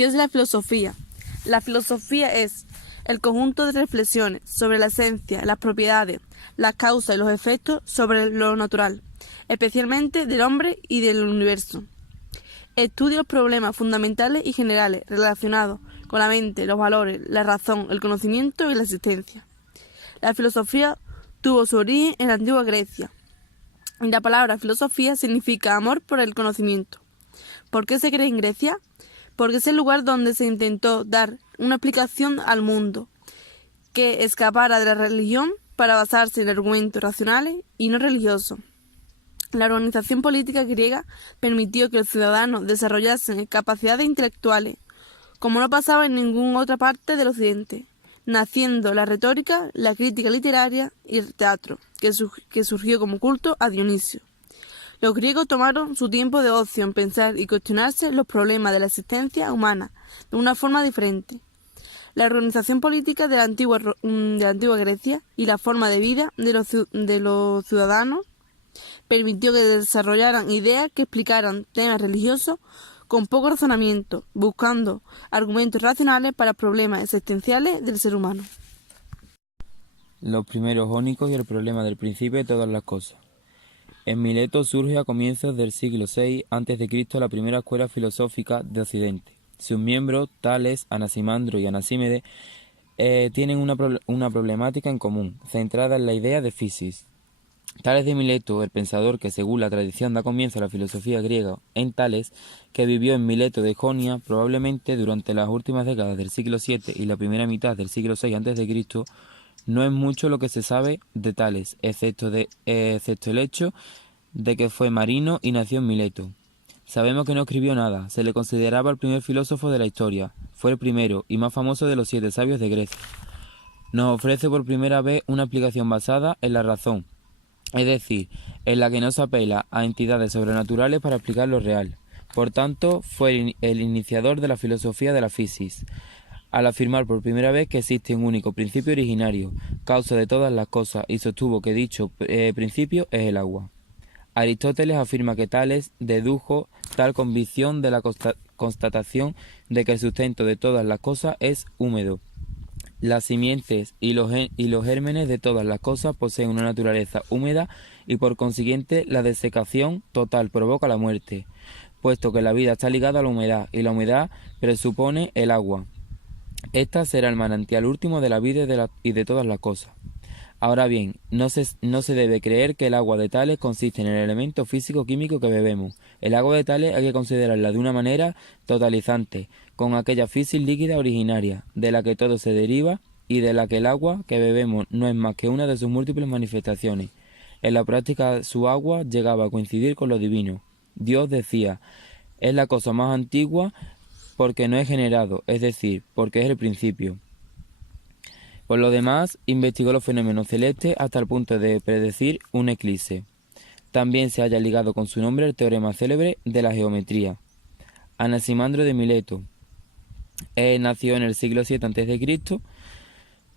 ¿Qué es la filosofía? La filosofía es el conjunto de reflexiones sobre la esencia, las propiedades, las causas y los efectos sobre lo natural, especialmente del hombre y del universo. Estudia los problemas fundamentales y generales relacionados con la mente, los valores, la razón, el conocimiento y la existencia. La filosofía tuvo su origen en la antigua Grecia. Y la palabra filosofía significa amor por el conocimiento. ¿Por qué se creó en Grecia? Porque es el lugar donde se intentó dar una explicación al mundo que escapara de la religión para basarse en argumentos racionales y no religiosos. La organización política griega permitió que los ciudadanos desarrollasen capacidades intelectuales, como no pasaba en ninguna otra parte del Occidente, naciendo la retórica, la crítica literaria y el teatro, que surgió como culto a Dionisio. Los griegos tomaron su tiempo de ocio en pensar y cuestionarse los problemas de la existencia humana de una forma diferente. La organización política de la antigua Grecia y la forma de vida de los ciudadanos permitió que desarrollaran ideas que explicaran temas religiosos con poco razonamiento, buscando argumentos racionales para problemas existenciales del ser humano. Los primeros jónicos y el problema del principio de todas las cosas. En Mileto surge a comienzos del siglo VI a.C. la primera escuela filosófica de Occidente. Sus miembros, Tales, Anaximandro y Anasímedes, tienen una problemática en común, centrada en la idea de physis. Tales de Mileto, el pensador que según la tradición da comienzo a la filosofía griega en Tales, que vivió en Mileto de Jonia probablemente durante las últimas décadas del siglo VII y la primera mitad del siglo VI a.C., no es mucho lo que se sabe de Tales, excepto el hecho de que fue marino y nació en Mileto. Sabemos que no escribió nada, se le consideraba el primer filósofo de la historia, fue el primero y más famoso de los 7 sabios de Grecia. Nos ofrece por primera vez una explicación basada en la razón, es decir, en la que no se apela a entidades sobrenaturales para explicar lo real. Por tanto, fue el iniciador de la filosofía de la physis, al afirmar por primera vez que existe un único principio originario, causa de todas las cosas, y sostuvo que dicho principio es el agua. Aristóteles afirma que Tales dedujo tal convicción de la constatación de que el sustento de todas las cosas es húmedo. Las simientes y los gérmenes de todas las cosas poseen una naturaleza húmeda y por consiguiente la desecación total provoca la muerte, puesto que la vida está ligada a la humedad y la humedad presupone el agua. Esta será el manantial último de la vida y de todas las cosas. Ahora bien, no se debe creer que el agua de Tales consiste en el elemento físico-químico que bebemos. El agua de Tales hay que considerarla de una manera totalizante, con aquella physis líquida originaria, de la que todo se deriva y de la que el agua que bebemos no es más que una de sus múltiples manifestaciones. En la práctica su agua llegaba a coincidir con lo divino. Dios decía, es la cosa más antigua porque no es generado, es decir, porque es el principio. Por lo demás, investigó los fenómenos celestes hasta el punto de predecir un eclipse. También se halla ligado con su nombre el teorema célebre de la geometría. Anaximandro de Mileto nació en el siglo VII a.C.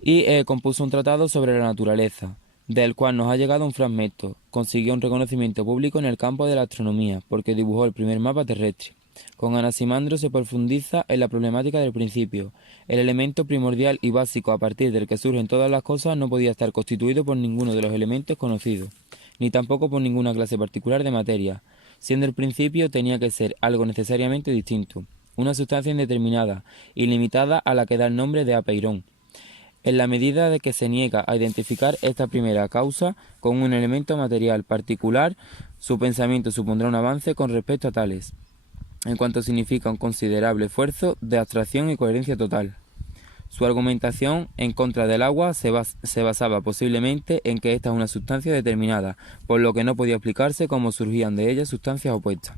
y compuso un tratado sobre la naturaleza, del cual nos ha llegado un fragmento. Consiguió un reconocimiento público en el campo de la astronomía, porque dibujó el primer mapa terrestre. Con Anaximandro se profundiza en la problemática del principio. El elemento primordial y básico a partir del que surgen todas las cosas no podía estar constituido por ninguno de los elementos conocidos, ni tampoco por ninguna clase particular de materia. Siendo el principio, tenía que ser algo necesariamente distinto, una sustancia indeterminada y limitada a la que da el nombre de apeirón. En la medida de que se niega a identificar esta primera causa con un elemento material particular, su pensamiento supondrá un avance con respecto a Tales, en cuanto significa un considerable esfuerzo de abstracción y coherencia total. Su argumentación en contra del agua se basaba posiblemente en que esta es una sustancia determinada, por lo que no podía explicarse cómo surgían de ella sustancias opuestas.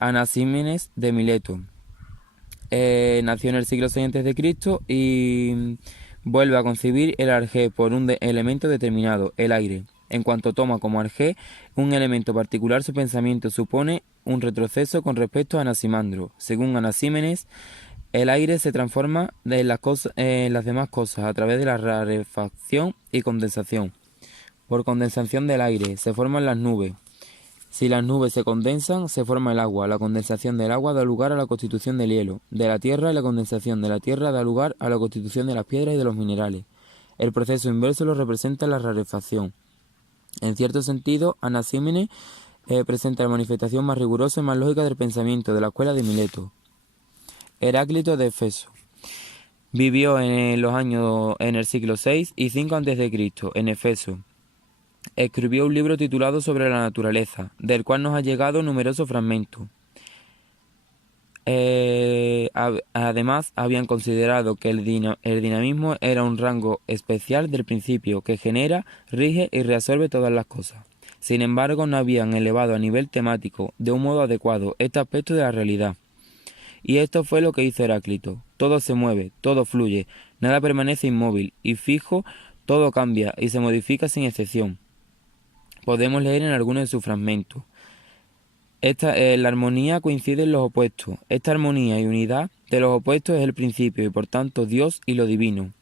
Anaxímenes de Mileto nació en el siglo VI a.C. y vuelve a concebir el arjé por un elemento determinado, el aire. En cuanto toma como arjé un elemento particular, su pensamiento supone un retroceso con respecto a Anaximandro. Según Anaxímenes, el aire se transforma en las demás cosas a través de la rarefacción y condensación. Por condensación del aire se forman las nubes, Si las nubes se condensan, se forma el agua. La condensación del agua da lugar a la constitución del hielo, de la tierra, y la condensación de la tierra da lugar a la constitución de las piedras y de los minerales. El proceso inverso lo representa la rarefacción. En cierto sentido, Anaxímenes presenta la manifestación más rigurosa y más lógica del pensamiento de la escuela de Mileto. Heráclito de Éfeso. Vivió en el siglo VI y V a.C. en Éfeso. Escribió un libro titulado Sobre la naturaleza, del cual nos ha llegado numerosos fragmentos. Además, habían considerado que el dinamismo era un rango especial del principio que genera, rige y reabsorbe todas las cosas. Sin embargo, no habían elevado a nivel temático, de un modo adecuado, este aspecto de la realidad. Y esto fue lo que hizo Heráclito. Todo se mueve, todo fluye, nada permanece inmóvil y fijo, todo cambia y se modifica sin excepción. Podemos leer en algunos de sus fragmentos. La armonía coincide en los opuestos. Esta armonía y unidad de los opuestos es el principio y por tanto Dios y lo divino.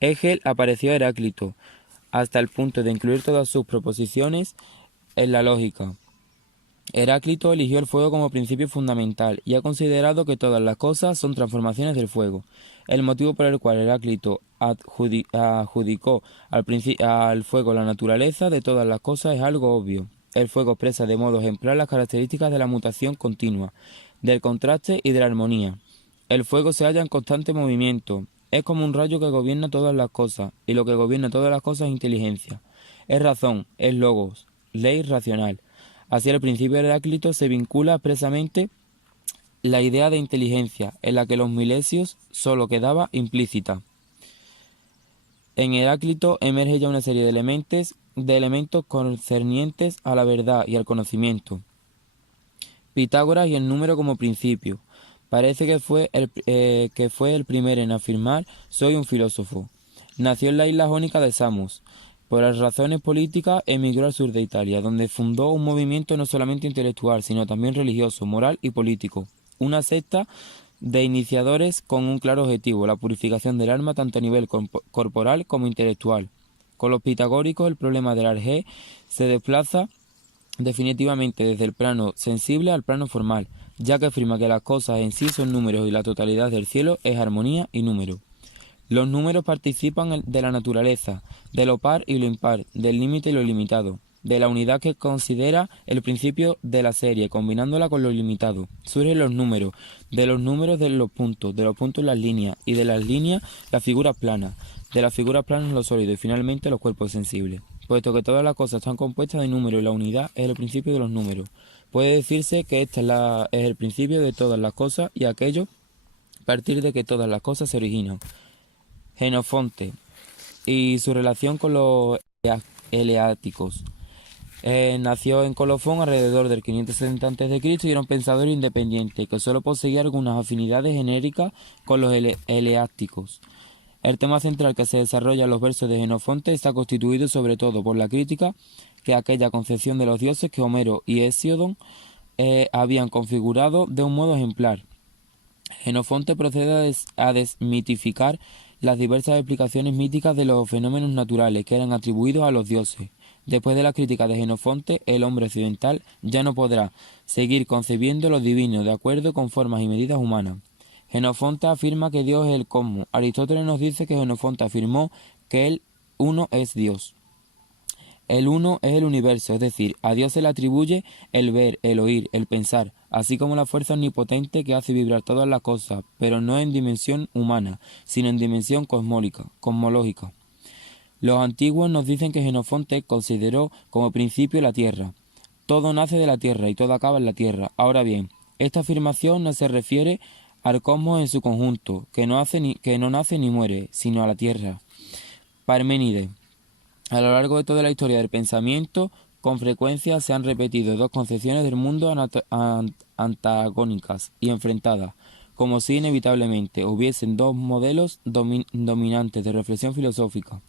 Hegel apareció a Heráclito hasta el punto de incluir todas sus proposiciones en la lógica. Heráclito eligió el fuego como principio fundamental y ha considerado que todas las cosas son transformaciones del fuego. El motivo por el cual Heráclito adjudicó al fuego la naturaleza de todas las cosas es algo obvio. El fuego expresa de modo ejemplar las características de la mutación continua, del contraste y de la armonía. El fuego se halla en constante movimiento. Es como un rayo que gobierna todas las cosas, y lo que gobierna todas las cosas es inteligencia. Es razón, es logos, ley racional. Así el principio de Heráclito se vincula expresamente la idea de inteligencia, en la que los milesios solo quedaba implícita. En Heráclito emerge ya una serie de elementos concernientes a la verdad y al conocimiento. Pitágoras y el número como principio. Parece que fue el primero en afirmar «soy un filósofo». Nació en la isla jónica de Samos. Por las razones políticas emigró al sur de Italia, donde fundó un movimiento no solamente intelectual, sino también religioso, moral y político. Una secta de iniciadores con un claro objetivo, la purificación del alma tanto a nivel corporal como intelectual. Con los pitagóricos el problema del arjé se desplaza definitivamente desde el plano sensible al plano formal, ya que afirma que las cosas en sí son números y la totalidad del cielo es armonía y número. Los números participan de la naturaleza, de lo par y lo impar, del límite y lo limitado, de la unidad que considera el principio de la serie, combinándola con lo limitado. Surgen los números de los puntos las líneas, y de las líneas las figuras planas, de las figuras planas los sólidos y finalmente los cuerpos sensibles. Puesto que todas las cosas están compuestas de números y la unidad es el principio de los números, puede decirse que es el principio de todas las cosas y aquello a partir de que todas las cosas se originan. Jenofonte y su relación con los eleáticos. Nació en Colofón alrededor del 570 a.C. y era un pensador independiente que solo poseía algunas afinidades genéricas con los eleáticos. El tema central que se desarrolla en los versos de Jenofonte está constituido sobre todo por la crítica que aquella concepción de los dioses que Homero y Hesíodo habían configurado de un modo ejemplar. Jenofonte procede a desmitificar las diversas explicaciones míticas de los fenómenos naturales que eran atribuidos a los dioses. Después de la crítica de Jenofonte, el hombre occidental ya no podrá seguir concebiendo lo divino de acuerdo con formas y medidas humanas. Jenofonte afirma que Dios es el cosmos. Aristóteles nos dice que Jenofonte afirmó que el uno es Dios. El uno es el universo, es decir, a Dios se le atribuye el ver, el oír, el pensar, así como la fuerza omnipotente que hace vibrar todas las cosas, pero no en dimensión humana, sino en dimensión cosmológica. Los antiguos nos dicen que Jenofonte consideró como principio la tierra. Todo nace de la tierra y todo acaba en la tierra. Ahora bien, esta afirmación no se refiere al cosmos en su conjunto, que no nace ni muere, sino a la tierra. Parménides. A lo largo de toda la historia del pensamiento, con frecuencia se han repetido dos concepciones del mundo antagónicas y enfrentadas, como si inevitablemente hubiesen dos modelos dominantes de reflexión filosófica.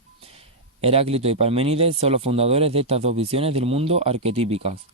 Heráclito y Parménides son los fundadores de estas dos visiones del mundo arquetípicas.